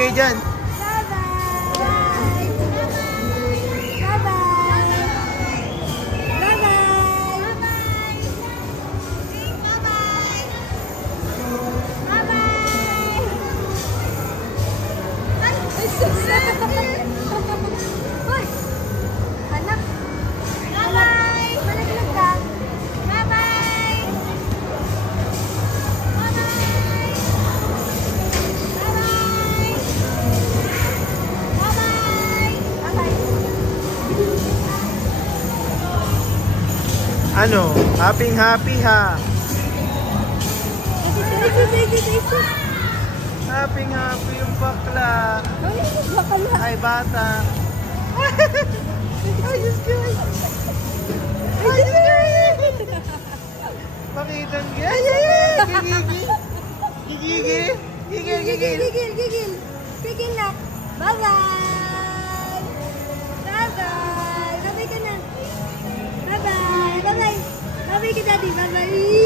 Kayo dyan. Ano? Happy ha. Happy yung bakla. Ay, bata. Ayos ka. Pakitang gaya. Gigil. Gigil na. Bye-bye. Bye-bye. Bye-bye ka na. Bye-bye. Bye-bye. Bye-bye ka, Daddy. Bye-bye.